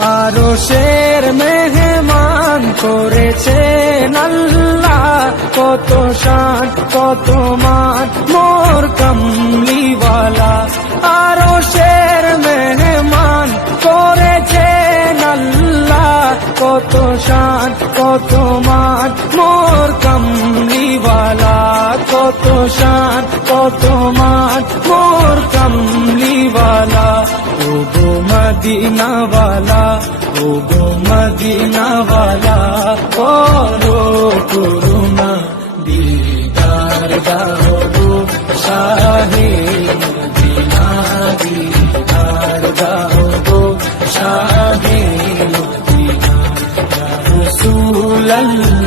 আরশের মেহমান করেছেন আল্লাহ, কত শান কত মান মোর কামলিওয়ালা। আরশের মেহমান করেছেন আল্লাহ, কত শান কত মান মোর কামলিওয়ালা, কত শান কত মান মোর কামলিওয়ালা। ও গো মদিনাওয়ালা, ও গো মদিনাওয়ালা, করো করুণা দিদার দাও গো শাহে মদিনা, দিদার দাও গো শাহে মদিনা। ইয়া রাসূলাল্লাহ